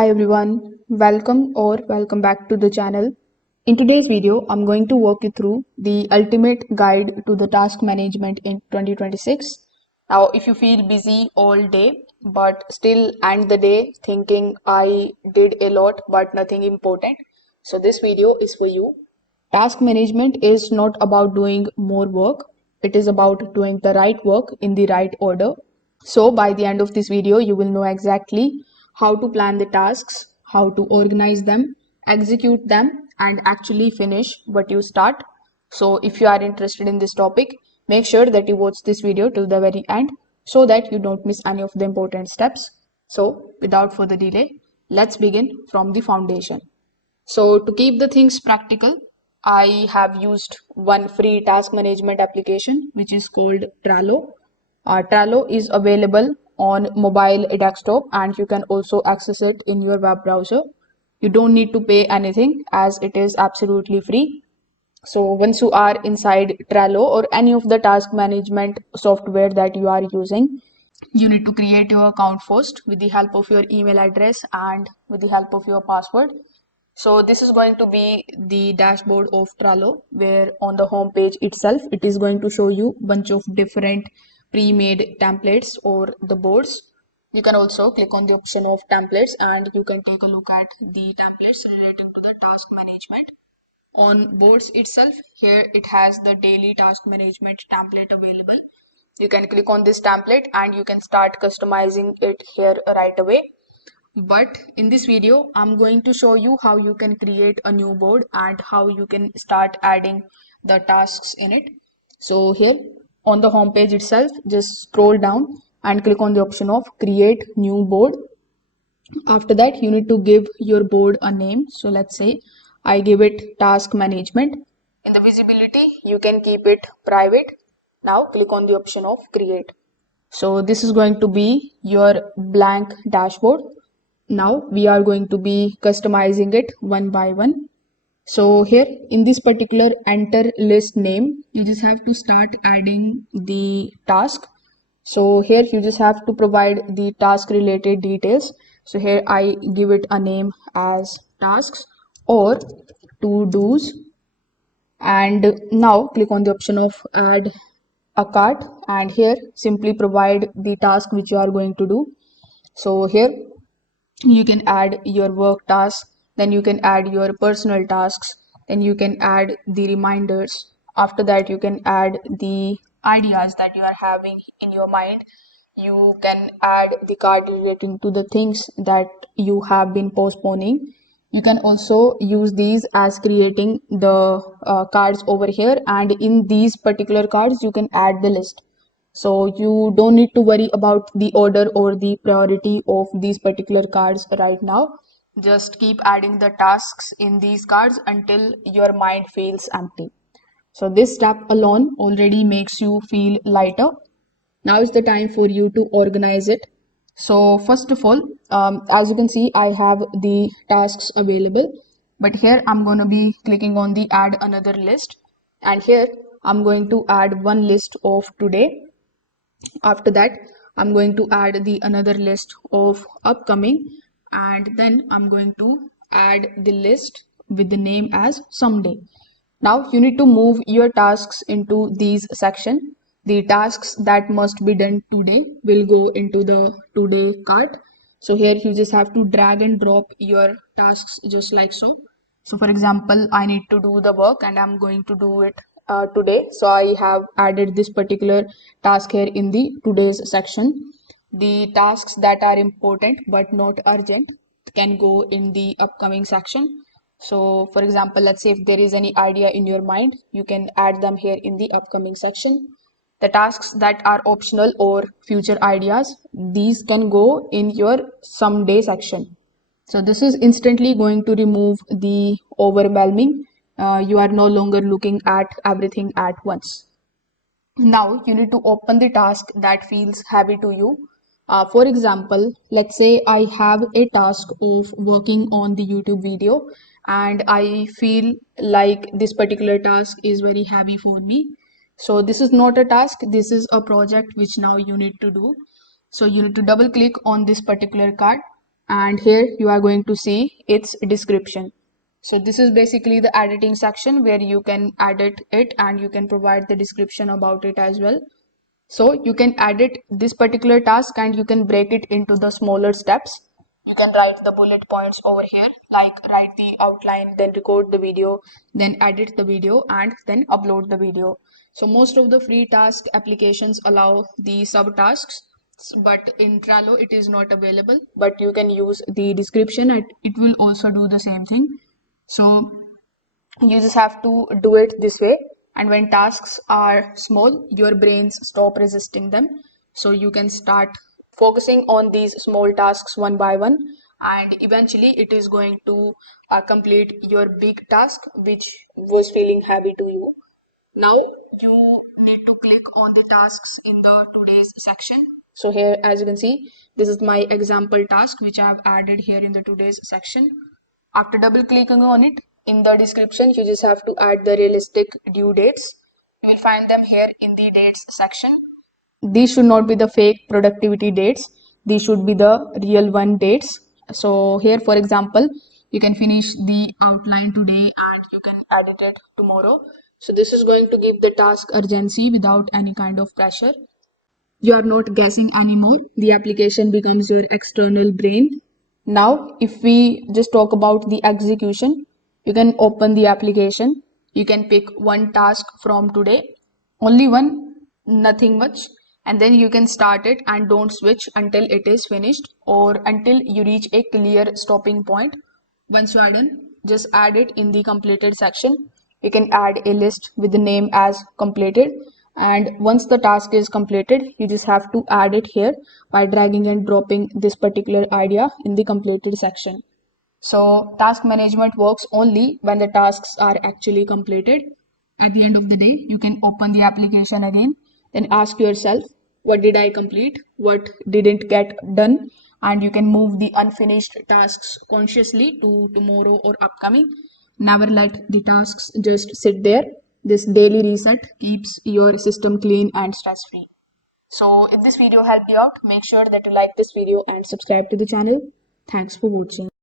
Hi everyone, welcome back to the channel. In today's video, I'm going to walk you through the ultimate guide to the task management in 2026. Now, if you feel busy all day but still end the day thinking I did a lot but nothing important, so this video is for you. Task management is not about doing more work, it is about doing the right work in the right order. So by the end of this video, you will know exactly how to plan the tasks, how to organize them, execute them, and actually finish what you start. So if you are interested in this topic, make sure that you watch this video till the very end so that you don't miss any of the important steps. So without further delay, let's begin from the foundation. So to keep the things practical, I have used one free task management application which is called Trello. Trello is available on mobile desktop and you can also access it in your web browser. You don't need to pay anything as it is absolutely free. So once you are inside Trello or any of the task management software that you are using, you need to create your account first with the help of your email address and with the help of your password. So this is going to be the dashboard of Trello, where on the home page itself, it is going to show you a bunch of different pre-made templates or the boards. You can also click on the option of templates and you can take a look at the templates relating to the task management. On boards itself, here it has the daily task management template available. You can click on this template and you can start customizing it here right away. But in this video, I'm going to show you how you can create a new board and how you can start adding the tasks in it. So here on the home page itself, just scroll down and click on the option of create new board. After that, you need to give your board a name. So let's say I give it task management. In the visibility, you can keep it private. Now click on the option of create. So this is going to be your blank dashboard. Now we are going to be customizing it one by one. So here in this particular enter list name, you just have to start adding the task. So here you just have to provide the task related details. So here I give it a name as tasks or to do's, and now click on the option of add a cart, and here simply provide the task which you are going to do. So here you can add your work tasks, then you can add your personal tasks, then you can add the reminders. After that, you can add the ideas that you are having in your mind. You can add the card relating to the things that you have been postponing. You can also use these as creating the cards over here, and in these particular cards you can add the list. So you don't need to worry about the order or the priority of these particular cards right now. Just keep adding the tasks in these cards until your mind feels empty. So this step alone already makes you feel lighter. Now is the time for you to organize it. So first of all, as you can see, I have the tasks available, but here I'm going to be clicking on the add another list, and here I'm going to add one list of today. After that, I'm going to add the another list of upcoming, and then I'm going to add the list with the name as someday. Now you need to move your tasks into these section. The tasks that must be done today will go into the today cart. So here you just have to drag and drop your tasks just like so. So for example, I need to do the work and I'm going to do it today. So I have added this particular task here in the today's section. The tasks that are important but not urgent can go in the upcoming section. So for example, let's say if there is any idea in your mind, you can add them here in the upcoming section. The tasks that are optional or future ideas, these can go in your someday section. So this is instantly going to remove the overwhelming. You are no longer looking at everything at once. Now you need to open the task that feels heavy to you. For example, let's say I have a task of working on the YouTube video and I feel like this particular task is very heavy for me. So this is not a task, this is a project which now you need to do. So you need to double click on this particular card, and here you are going to see its description. So this is basically the editing section where you can edit it and you can provide the description about it as well. So you can edit this particular task and you can break it into the smaller steps. You can write the bullet points over here, like write the outline, then record the video, then edit the video, and then upload the video. So most of the free task applications allow the subtasks, but in Trello it is not available. But you can use the description, it will also do the same thing. So you just have to do it this way, and when tasks are small your brains stop resisting them, so you can start focusing on these small tasks one by one, and eventually it is going to complete your big task which was feeling heavy to you. Now you need to click on the tasks in the today's section. So here, as you can see, this is my example task which I have added here in the today's section. After double clicking on it, in the description you just have to add the realistic due dates. You will find them here in the dates section. These should not be the fake productivity dates, these should be the real one dates. So here, for example, you can finish the outline today and you can edit it tomorrow. So this is going to give the task urgency without any kind of pressure. You are not guessing anymore, the application becomes your external brain. Now if we just talk about the execution, you can open the application, you can pick one task from today, only one, nothing much, and then you can start it and don't switch until it is finished or until you reach a clear stopping point. Once you are done, just add it in the completed section. You can add a list with the name as completed, and once the task is completed you just have to add it here by dragging and dropping this particular idea in the completed section. So task management works only when the tasks are actually completed. At the end of the day, you can open the application again, then ask yourself, what did I complete? What didn't get done? And you can move the unfinished tasks consciously to tomorrow or upcoming. Never let the tasks just sit there. This daily reset keeps your system clean and stress free. So if this video helped you out, make sure that you like this video and subscribe to the channel. Thanks for watching.